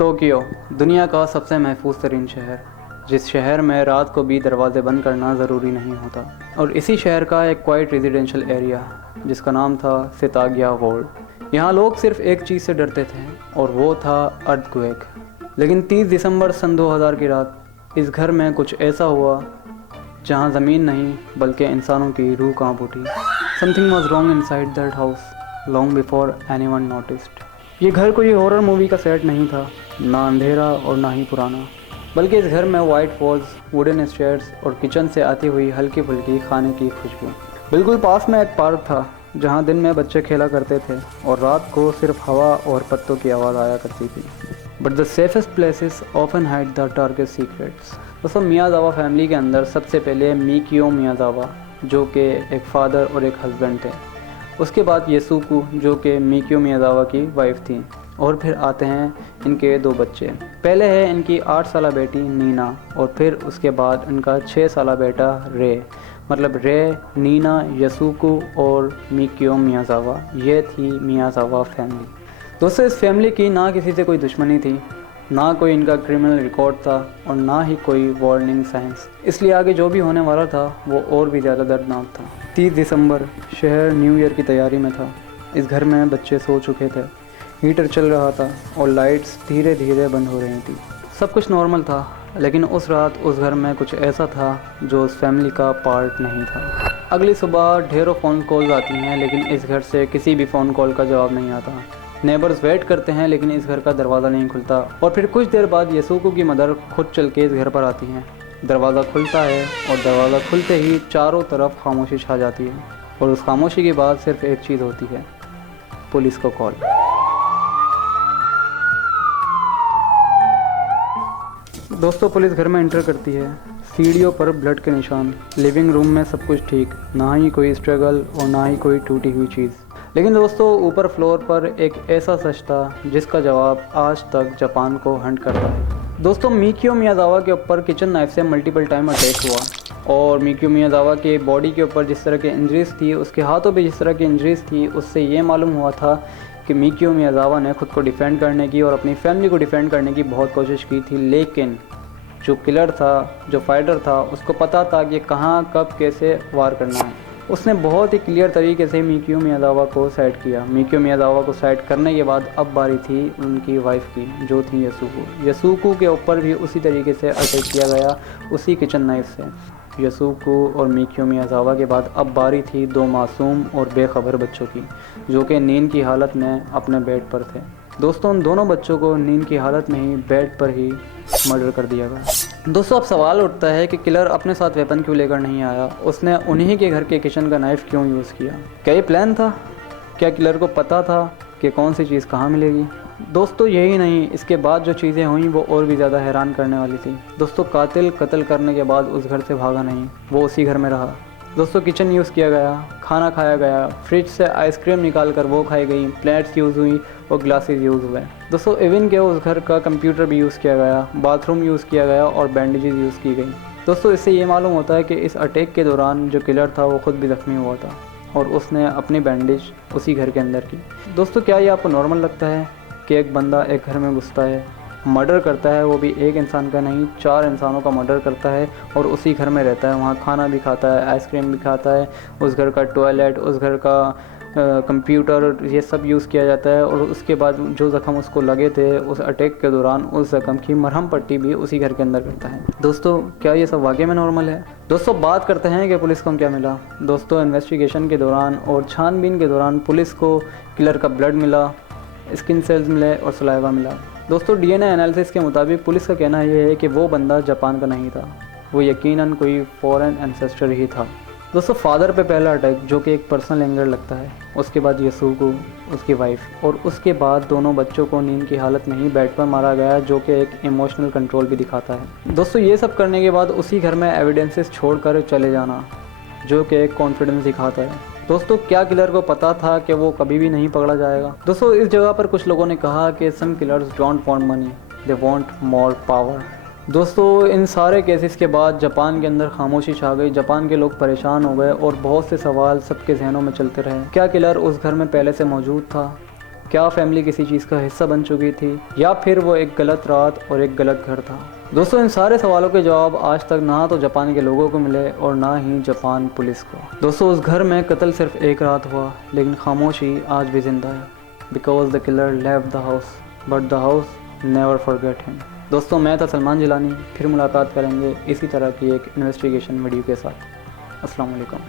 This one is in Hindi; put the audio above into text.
टोक्यो, दुनिया का सबसे महफूज तरीन शहर, जिस शहर में रात को भी दरवाजे बंद करना ज़रूरी नहीं होता। और इसी शहर का एक क्वाइट रेजिडेंशियल एरिया जिसका नाम था सितागिया वर्ल्ड। यहाँ लोग सिर्फ एक चीज़ से डरते थे और वो था अर्थक्वेक। लेकिन 30 दिसंबर सन 2000 की रात इस घर में कुछ ऐसा हुआ जहाँ ज़मीन नहीं बल्कि इंसानों की रूह कांप उठी। Something was wrong inside that house long before anyone noticed. ये घर कोई हॉरर मूवी का सेट नहीं था, ना अंधेरा और ना ही पुराना, बल्कि इस घर में वाइट वॉल्स, वुडन स्टेयर्स और किचन से आती हुई हल्की फुल्की खाने की खुशबू। बिल्कुल पास में एक पार्क था जहाँ दिन में बच्चे खेला करते थे और रात को सिर्फ हवा और पत्तों की आवाज़ आया करती थी। But the safest places often hide the darkest secrets. दोस्तों, मियाज़ावा फैमिली के अंदर सबसे पहले मिकियो मियाज़ावा, जो कि एक फ़ादर और एक हस्बैंड थे। उसके बाद येसुको, जो कि मिकियो मियाज़ावा की वाइफ थी, और फिर आते हैं इनके 2 बच्चे। पहले है इनकी 8 साला बेटी नीना, और फिर उसके बाद इनका 6 साला बेटा रे। मतलब रे, नीना, येसुको और मिकियो मियाज़ावा, ये थी मियाज़ावा फैमिली। दोस्तों, इस फैमिली की ना किसी से कोई दुश्मनी थी, ना कोई इनका क्रिमिनल रिकॉर्ड था और ना ही कोई वार्निंग साइंस। इसलिए आगे जो भी होने वाला था वो और भी ज़्यादा दर्दनाक था। 30 दिसंबर, शहर न्यू ईयर की तैयारी में था। इस घर में बच्चे सो चुके थे, हीटर चल रहा था और लाइट्स धीरे धीरे बंद हो रही थी। सब कुछ नॉर्मल था, लेकिन उस रात उस घर में कुछ ऐसा था जो उस फैमिली का पार्ट नहीं था। अगली सुबह ढेरों फ़ोन कॉल्स आती हैं, लेकिन इस घर से किसी भी फ़ोन कॉल का जवाब नहीं आता। नेबर्स वेट करते हैं, लेकिन इस घर का दरवाज़ा नहीं खुलता। और फिर कुछ देर बाद येसुको की मदर खुद चल के इस घर पर आती हैं। दरवाज़ा खुलता है और दरवाज़ा खुलते ही चारों तरफ खामोशी छा जाती है, और उस खामोशी के बाद सिर्फ एक चीज़ होती है, पुलिस को कॉल। दोस्तों, पुलिस घर में एंटर करती है। सीढ़ियों पर ब्लड के निशान, लिविंग रूम में सब कुछ ठीक, ना ही कोई स्ट्रगल और ना ही कोई टूटी हुई चीज़। लेकिन दोस्तों, ऊपर फ्लोर पर एक ऐसा सच था जिसका जवाब आज तक जापान को हंट करता है। दोस्तों, मिकियो मियाज़ावा के ऊपर किचन नाइफ से मल्टीपल टाइम अटैक हुआ, और मिकियो मियाज़ावा के बॉडी के ऊपर जिस तरह की इंजरीज थी, उसके हाथों पे जिस तरह की इंजरीज थी, उससे ये मालूम हुआ था कि मिकियो मियाज़ावा ने खुद को डिफ़ेंड करने की और अपनी फैमिली को डिफ़ेंड करने की बहुत कोशिश की थी। लेकिन जो किलर था, जो फाइटर था, उसको पता था कि कहाँ कब कैसे वार करना है। उसने बहुत ही क्लियर तरीके से मिकियो मियाज़ावा को साइड किया। मिकियो मियाज़ावा को साइड करने के बाद अब बारी थी उनकी वाइफ की, जो थी येसुको। येसुको के ऊपर भी उसी तरीके से अटैक किया गया, उसी किचन नाइफ से। येसुको और मिकियो मियाज़ावा के बाद अब बारी थी 2 मासूम और बेखबर बच्चों की, जो कि नींद की हालत में अपने बेड पर थे। दोस्तों, उन दोनों बच्चों को नींद की हालत में ही बेड पर ही मर्डर कर दिया गया। दोस्तों, अब सवाल उठता है कि किलर अपने साथ वेपन क्यों लेकर नहीं आया? उसने उन्हीं के घर के किचन का नाइफ़ क्यों यूज़ किया? क्या ये प्लान था? क्या किलर को पता था कि कौन सी चीज़ कहाँ मिलेगी? दोस्तों, यही नहीं, इसके बाद जो चीज़ें हुई वो और भी ज़्यादा हैरान करने वाली थी। दोस्तों, कातिल कत्ल करने के बाद उस घर से भागा नहीं, वो उसी घर में रहा। दोस्तों, किचन यूज़ किया गया, खाना खाया गया, फ्रिज से आइसक्रीम निकाल कर वो खाई गई, प्लेट्स यूज़ हुई और ग्लासेस यूज़ हुए। दोस्तों, इवन के उस घर का कंप्यूटर भी यूज़ किया गया, बाथरूम यूज़ किया गया और बैंडेजेस यूज़ की गई। दोस्तों, इससे ये मालूम होता है कि इस अटैक के दौरान जो किलर था वो खुद भी ज़ख्मी हुआ था और उसने अपनी बैंडेज उसी घर के अंदर की। दोस्तों, क्या ये आपको नॉर्मल लगता है कि एक बंदा एक घर में घुसता है, मर्डर करता है, वो भी एक इंसान का नहीं 4 इंसानों का मर्डर करता है और उसी घर में रहता है, वहाँ खाना भी खाता है, आइसक्रीम भी खाता है, उस घर का टॉयलेट, उस घर का कंप्यूटर, ये सब यूज़ किया जाता है, और उसके बाद जो ज़ख्म उसको लगे थे उस अटैक के दौरान, उस ज़ख्म की मरहम पट्टी भी उसी घर के अंदर करता है। दोस्तों, क्या ये सब वाकई में नॉर्मल है? दोस्तों, बात करते हैं कि पुलिस को क्या मिला। दोस्तों, इन्वेस्टिगेशन के दौरान और छानबीन के दौरान पुलिस को किलर का ब्लड मिला, स्किन सेल्स मिले और सलाइवा मिला। दोस्तों, डीएनए एनालिसिस के मुताबिक पुलिस का कहना यह है कि वो बंदा जापान का नहीं था, वो यकीनन कोई फॉरेन एंसेस्टर ही था। दोस्तों, फादर पे पहला अटैक, जो कि एक पर्सनल एंगर लगता है, उसके बाद येसुको, उसकी वाइफ, और उसके बाद दोनों बच्चों को नींद की हालत में ही बेड पर मारा गया, जो कि एक इमोशनल कंट्रोल भी दिखाता है। दोस्तों, ये सब करने के बाद उसी घर में एविडेंसेस छोड़कर चले जाना, जो कि एक कॉन्फिडेंस दिखाता है। दोस्तों, क्या किलर को पता था कि वो कभी भी नहीं पकड़ा जाएगा? दोस्तों, इस जगह पर कुछ लोगों ने कहा कि some killers don't want money, they want more power. दोस्तों, इन सारे केसेस के बाद जापान के अंदर खामोशी छा गई, जापान के लोग परेशान हो गए और बहुत से सवाल सबके जहनों में चलते रहे। क्या किलर उस घर में पहले से मौजूद था? क्या फैमिली किसी चीज़ का हिस्सा बन चुकी थी, या फिर वो एक गलत रात और एक गलत घर था। दोस्तों इन सारे सवालों के जवाब आज तक ना तो जापान के लोगों को मिले और ना ही जापान पुलिस को। दोस्तों उस घर में कत्ल सिर्फ एक रात हुआ, लेकिन खामोशी आज भी जिंदा है। Because the killer left the house but the house never forget him. दोस्तों मैं था सलमान जिलानी, फिर मुलाकात करेंगे इसी तरह की एक इन्वेस्टिगेशन वीडियो के साथ। अस्सलाम वालेकुम।